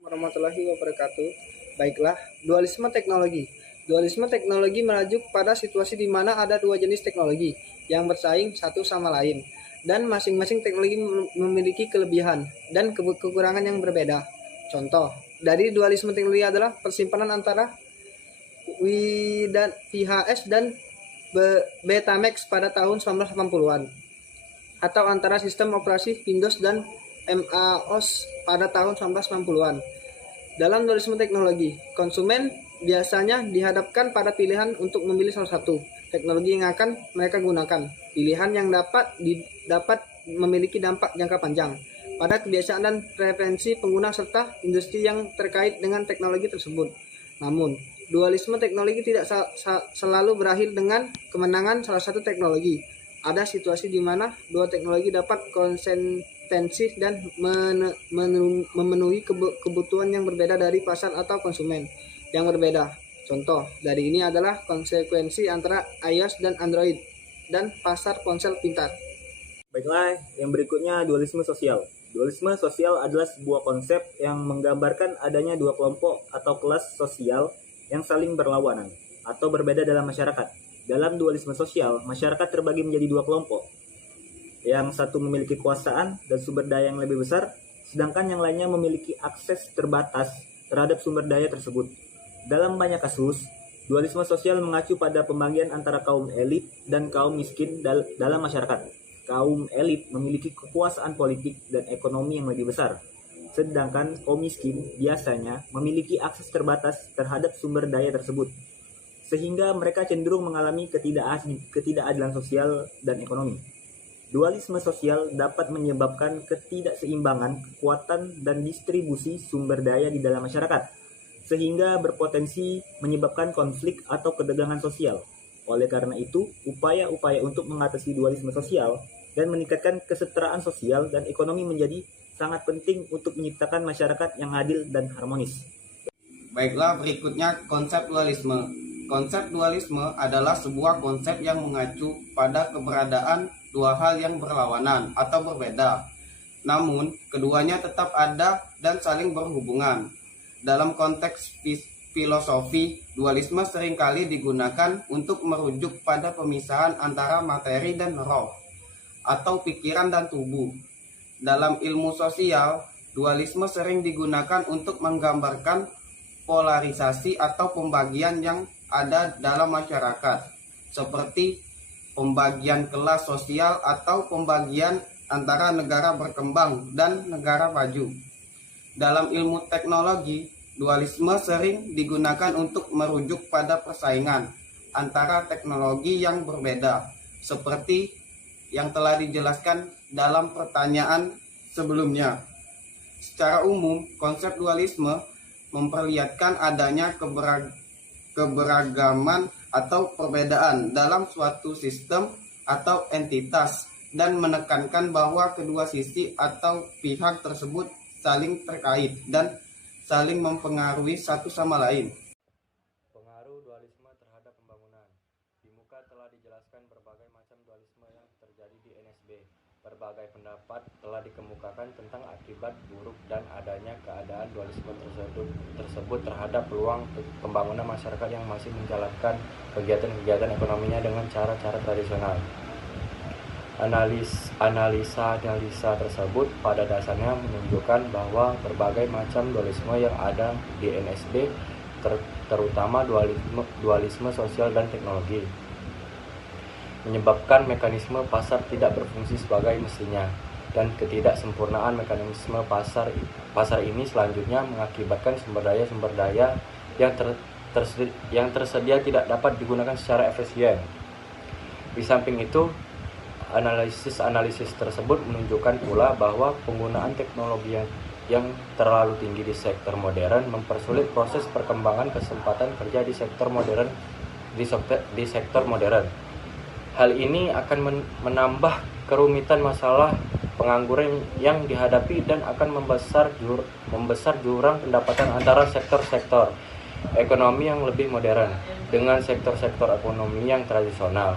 Warahmatullahi wabarakatuh. Baiklah, dualisme teknologi. Dualisme teknologi merujuk pada situasi di mana ada dua jenis teknologi yang bersaing satu sama lain, dan masing-masing teknologi memiliki kelebihan dan kekurangan yang berbeda. Contoh dari dualisme teknologi adalah persimpanan antara VHS dan Betamax pada tahun 1980-an, atau antara sistem operasi Windows dan MAOS pada tahun 1990-an. Dalam dualisme teknologi, konsumen biasanya dihadapkan pada pilihan untuk memilih salah satu teknologi yang akan mereka gunakan. Pilihan yang dapat memiliki dampak jangka panjang pada kebiasaan dan preferensi pengguna serta industri yang terkait dengan teknologi tersebut. Namun, dualisme teknologi tidak selalu berakhir dengan kemenangan salah satu teknologi. Ada situasi di mana dua teknologi dapat konsistensi dan memenuhi kebutuhan yang berbeda dari pasar atau konsumen yang berbeda. Contoh dari ini adalah konsekuensi antara iOS dan Android dan pasar ponsel pintar. Baiklah, yang berikutnya dualisme sosial. Dualisme sosial adalah sebuah konsep yang menggambarkan adanya dua kelompok atau kelas sosial yang saling berlawanan atau berbeda dalam masyarakat. Dalam dualisme sosial, masyarakat terbagi menjadi dua kelompok. Yang satu memiliki kekuasaan dan sumber daya yang lebih besar, sedangkan yang lainnya memiliki akses terbatas terhadap sumber daya tersebut. Dalam banyak kasus, dualisme sosial mengacu pada pembagian antara kaum elit dan kaum miskin dalam masyarakat. Kaum elit memiliki kekuasaan politik dan ekonomi yang lebih besar, sedangkan kaum miskin biasanya memiliki akses terbatas terhadap sumber daya tersebut, sehingga mereka cenderung mengalami ketidakadilan sosial dan ekonomi. Dualisme sosial dapat menyebabkan ketidakseimbangan kekuatan dan distribusi sumber daya di dalam masyarakat, sehingga berpotensi menyebabkan konflik atau ketegangan sosial. Oleh karena itu, upaya-upaya untuk mengatasi dualisme sosial dan meningkatkan kesetaraan sosial dan ekonomi menjadi sangat penting untuk menciptakan masyarakat yang adil dan harmonis. Baiklah, berikutnya konsep dualisme. Konsep dualisme adalah sebuah konsep yang mengacu pada keberadaan dua hal yang berlawanan atau berbeda, namun keduanya tetap ada dan saling berhubungan. Dalam konteks filosofi, dualisme seringkali digunakan untuk merujuk pada pemisahan antara materi dan roh, atau pikiran dan tubuh. Dalam ilmu sosial, dualisme sering digunakan untuk menggambarkan polarisasi atau pembagian yang ada dalam masyarakat, seperti pembagian kelas sosial atau pembagian antara negara berkembang dan negara maju. Dalam ilmu teknologi, dualisme sering digunakan untuk merujuk pada persaingan antara teknologi yang berbeda, seperti yang telah dijelaskan dalam pertanyaan sebelumnya. Secara umum, konsep dualisme memperlihatkan adanya keberagaman atau perbedaan dalam suatu sistem atau entitas dan menekankan bahwa kedua sisi atau pihak tersebut saling terkait dan saling mempengaruhi satu sama lain. Pengaruh dualisme terhadap pembangunan. Di muka telah dijelaskan berbagai macam dualisme yang terjadi di NSB. Berbagai pendapat telah dikemukakan tentang akibat buruk dan adanya keadaan dualisme tersebut terhadap peluang pembangunan masyarakat yang masih menjalankan kegiatan-kegiatan ekonominya dengan cara-cara tradisional. Analisa tersebut pada dasarnya menunjukkan bahwa berbagai macam dualisme yang ada di NSB, terutama dualisme sosial dan teknologi, menyebabkan mekanisme pasar tidak berfungsi sebagai mestinya, dan ketidaksempurnaan mekanisme pasar ini selanjutnya mengakibatkan sumber daya yang tersedia tidak dapat digunakan secara efisien. Di samping itu, analisis tersebut menunjukkan pula bahwa penggunaan teknologi yang terlalu tinggi di sektor modern mempersulit proses perkembangan kesempatan kerja di sektor modern. Hal ini akan menambah kerumitan masalah pengangguran yang dihadapi dan akan membesar jurang pendapatan antara sektor-sektor ekonomi yang lebih modern dengan sektor-sektor ekonomi yang tradisional.